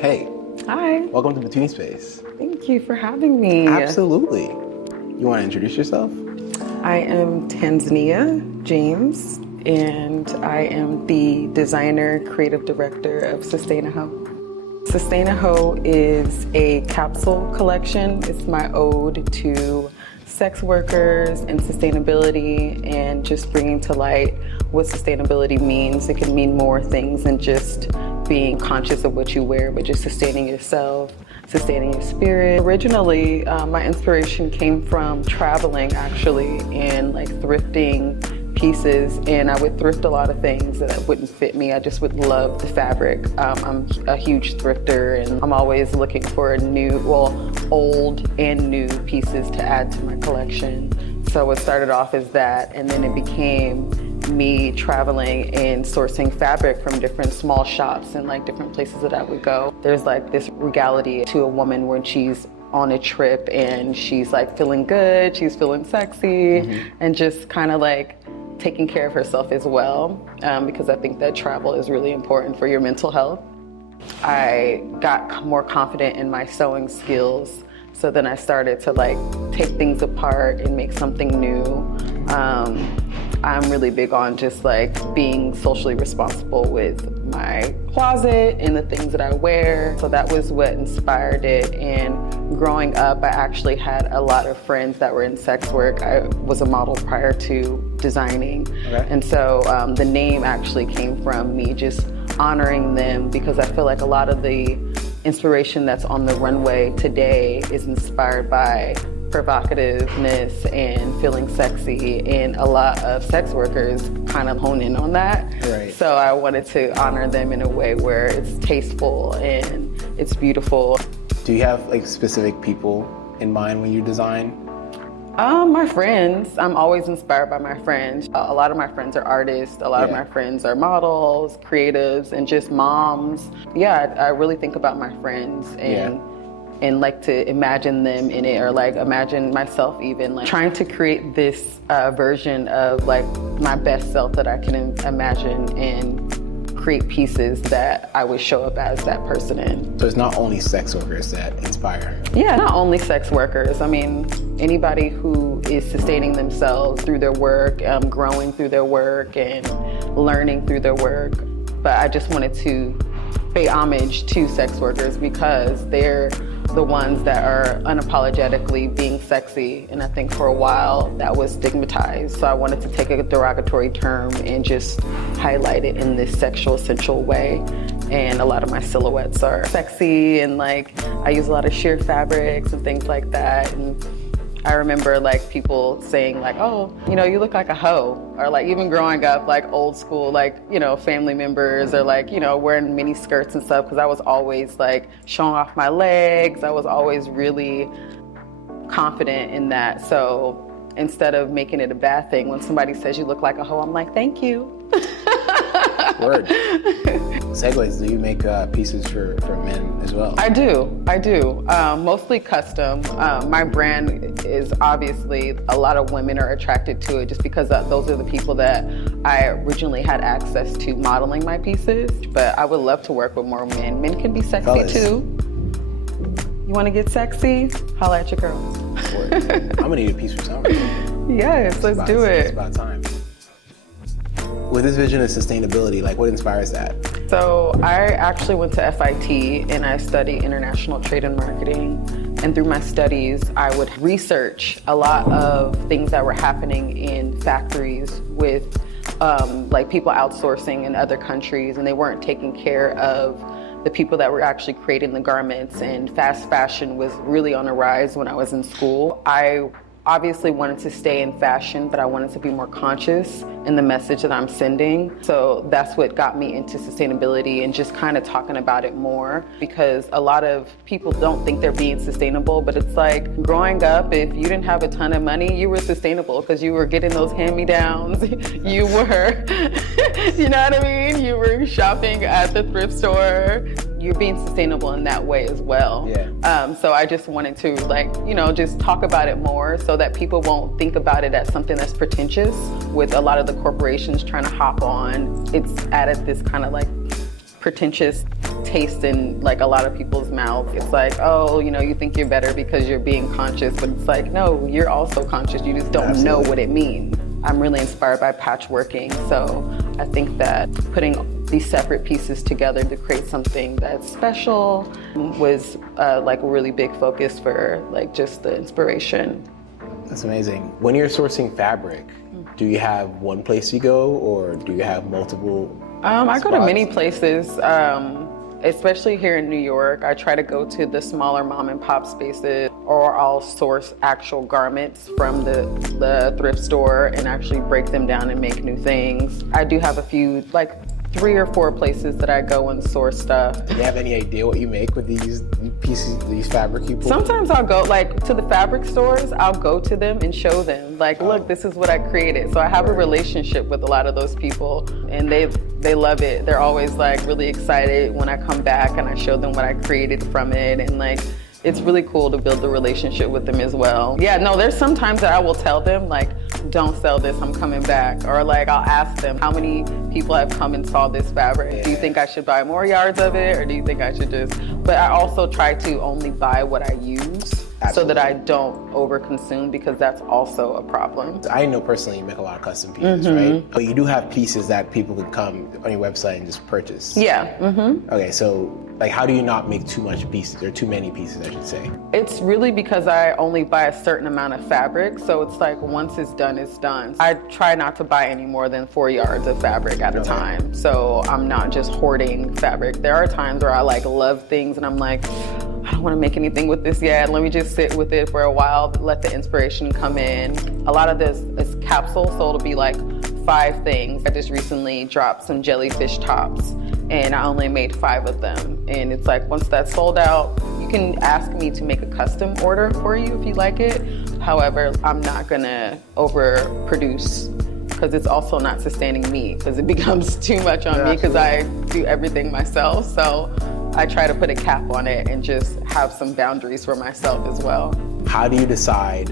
Hey, Hi. welcome to Between Space. Thank you for having me. Absolutely. You want to introduce yourself? I am Tanzania James, and I am the designer, creative director of Heaux. Heaux is a capsule collection. It's my ode to sex workers and sustainability and just bringing to light what sustainability means. It can mean more things than just being conscious of what you wear, but just sustaining yourself, sustaining your spirit. Originally, my inspiration came from traveling actually and like thrifting pieces, and I would thrift a lot of things that wouldn't fit me. I just would love the fabric. I'm a huge thrifter, and I'm always looking for old and new pieces to add to my collection. So it started off as that, and then it became me traveling and sourcing fabric from different small shops and like different places that I would go. There's like this regality to a woman when she's on a trip and she's like feeling good, she's feeling sexy, and just kind of like taking care of herself as well, because I think that travel is really important for your mental health. I got more confident in my sewing skills, so then I started to like take things apart and make something new. I'm really big on just like being socially responsible with my closet and the things that I wear. So that was what inspired it. And growing up, I actually had a lot of friends that were in sex work. I was a model prior to designing. Okay. And so the name actually came from me just honoring them, because I feel like a lot of the inspiration that's on the runway today is inspired by provocativeness and feeling sexy, and a lot of sex workers kind of hone in on that. Right. So I wanted to honor them in a way where it's tasteful and it's beautiful. Do you have like specific people in mind when you design? My friends. I'm always inspired by my friends. A lot of my friends are artists. A lot of my friends are models, creatives, and just moms. Yeah, I really think about my friends and like to imagine them in it, or like imagine myself even like trying to create this version of like my best self that I can imagine, and create pieces that I would show up as that person in. So it's not only sex workers that inspire? Yeah, not only sex workers. I mean, anybody who is sustaining themselves through their work, growing through their work, and learning through their work. But I just wanted to pay homage to sex workers because they're the ones that are unapologetically being sexy. And I think for a while that was stigmatized. So I wanted to take a derogatory term and just highlight it in this sexual, sensual way. And a lot of my silhouettes are sexy, and like I use a lot of sheer fabrics and things like that. And I remember like people saying like, oh, you know, you look like a hoe. Or like even growing up, like old school, like, you know, family members are like, you know, wearing mini skirts and stuff, because I was always like showing off my legs. I was always really confident in that. So instead of making it a bad thing, when somebody says you look like a hoe, I'm like, thank you. Word. Segues, do you make pieces for men as well? I do. Mostly custom. My brand is obviously, a lot of women are attracted to it just because those are the people that I originally had access to modeling my pieces. But I would love to work with more men. Men can be sexy Fellas. too. You want to get sexy? Holla at your girls. Word. I'm gonna need a piece for summer. Yes, let's do it. It's about time. With this vision of sustainability, like what inspires that? So I actually went to FIT and I studied international trade and marketing. And through my studies, I would research a lot of things that were happening in factories with like people outsourcing in other countries, and they weren't taking care of the people that were actually creating the garments. And fast fashion was really on the rise when I was in school. I obviously wanted to stay in fashion, but I wanted to be more conscious in the message that I'm sending. So that's what got me into sustainability and just kind of talking about it more, because a lot of people don't think they're being sustainable, but it's like growing up, if you didn't have a ton of money, you were sustainable because you were getting those hand-me-downs. You were, you know what I mean? You were shopping at the thrift store. You're being sustainable in that way as well. Yeah. So I just wanted to like, you know, just talk about it more so that people won't think about it as something that's pretentious. With a lot of the corporations trying to hop on, it's added this kind of like pretentious taste in like a lot of people's mouths. It's like, oh, you know, you think you're better because you're being conscious, but it's like, no, you're also conscious. You just don't know what it means. I'm really inspired by patchworking, so I think that putting these separate pieces together to create something that's special was like a really big focus for like just the inspiration. That's amazing. When you're sourcing fabric, do you have one place you go, or do you have multiple I go to spots? many places, especially here in New York. I try to go to the smaller mom and pop spaces, or I'll source actual garments from the thrift store and actually break them down and make new things. I do have a few, like 3 or 4 places that I go and source stuff. Do you have any idea what you make with these pieces, these fabric you pull? Sometimes I'll go like to the fabric stores, I'll go to them and show them like, look, this is what I created. So I have a relationship with a lot of those people, and they love it. They're always like really excited when I come back and I show them what I created from it, and like, it's really cool to build the relationship with them as well. Yeah, no, there's sometimes that I will tell them like, don't sell this, I'm coming back. Or like, I'll ask them, how many people have come and saw this fabric? Do you think I should buy more yards of it, or do you think I should just, but I also try to only buy what I use. Absolutely. So that I don't overconsume, because that's also a problem. I know personally you make a lot of custom pieces, right? But you do have pieces that people can come on your website and just purchase. Yeah. Okay, so like, how do you not make too much pieces, or too many pieces, I should say? It's really because I only buy a certain amount of fabric, so it's like once it's done, it's done. I try not to buy any more than 4 yards of fabric at a time, so I'm not just hoarding fabric. There are times where I like love things and I'm like, I don't want to make anything with this yet. Let me just sit with it for a while, let the inspiration come in. A lot of this is capsule, so it'll be like 5 things. I just recently dropped some jellyfish tops, and I only made 5 of them. And it's like, once that's sold out, you can ask me to make a custom order for you if you like it. However, I'm not gonna overproduce, because it's also not sustaining me, because it becomes too much on me, because I do everything myself. So I try to put a cap on it and just have some boundaries for myself as well. How do you decide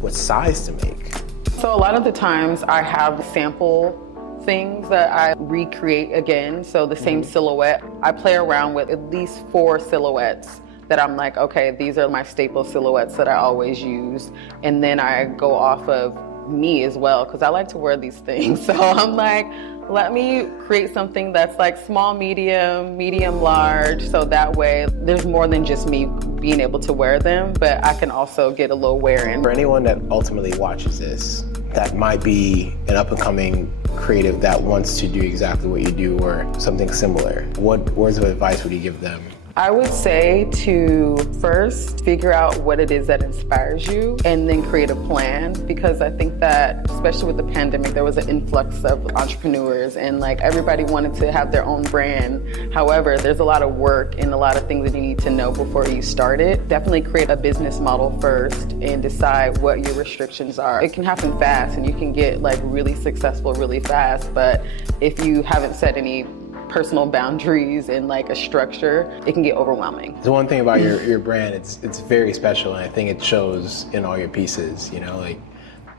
what size to make? So a lot of the times I have sample things that I recreate again. So the same silhouette, I play around with at least 4 silhouettes that I'm like, okay, these are my staple silhouettes that I always use. And then I go off of me as well, because I like to wear these things. So I'm like, let me create something that's like small, medium, medium, large. So that way there's more than just me being able to wear them, but I can also get a little wear in. For anyone that ultimately watches this, that might be an up and coming creative that wants to do exactly what you do or something similar, what words of advice would you give them? I would say to first figure out what it is that inspires you, and then create a plan, because I think that, especially with the pandemic, there was an influx of entrepreneurs, and like everybody wanted to have their own brand. However, there's a lot of work and a lot of things that you need to know before you start it. Definitely create a business model first and decide what your restrictions are. It can happen fast and you can get like really successful really fast, but if you haven't set any personal boundaries and like a structure, it can get overwhelming. The one thing about your brand, it's very special, and I think it shows in all your pieces, you know, like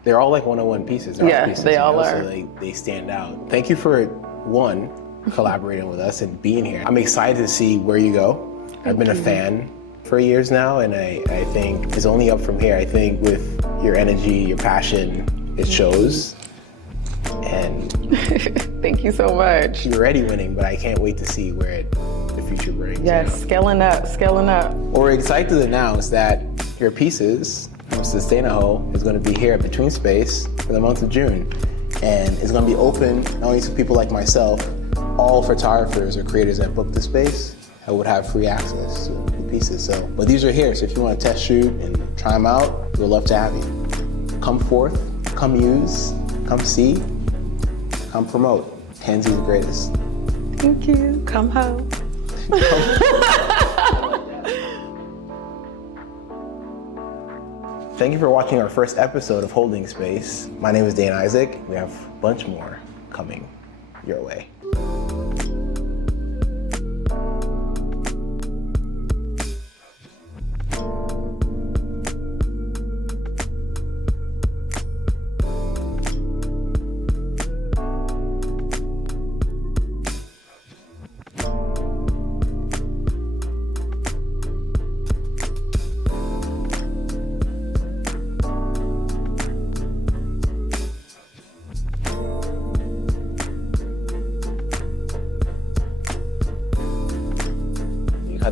they're all like one-on-one pieces. Yeah, pieces, they all are. So like, they stand out. Thank you for collaborating with us and being here. I'm excited to see where you go. I've been a fan for years now, and I think it's only up from here. I think with your energy, your passion, it shows. And thank you so much. You're already winning, but I can't wait to see where the future brings. Yes, scaling up. Well, we're excited to announce that your pieces from Heaux is going to be here at Between Space for the month of June. And it's going to be open not only to people like myself, all photographers or creators that book the space would have free access to the pieces. So, but these are here, so if you want to test shoot and try them out, we'd love to have you. Come forth, come use, come see, come promote. Tanzii is the greatest. Thank you. Come home. Thank you for watching our first episode of Holding Space. My name is Dane Isaac. We have a bunch more coming your way.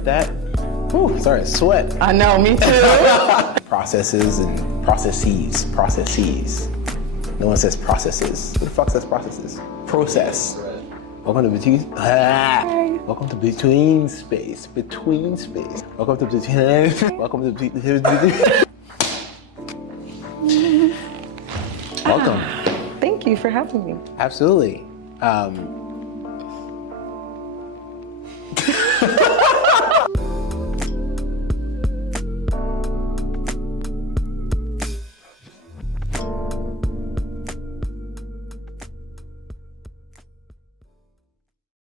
that. Ooh, sorry, sweat. I know, me too. Processes and processes. No one says processes. Who the fuck says processes? Process. Welcome to Between. Welcome to Between Space. Between Space. Welcome to Between. Welcome to Between. Welcome. Thank you for having me. Absolutely.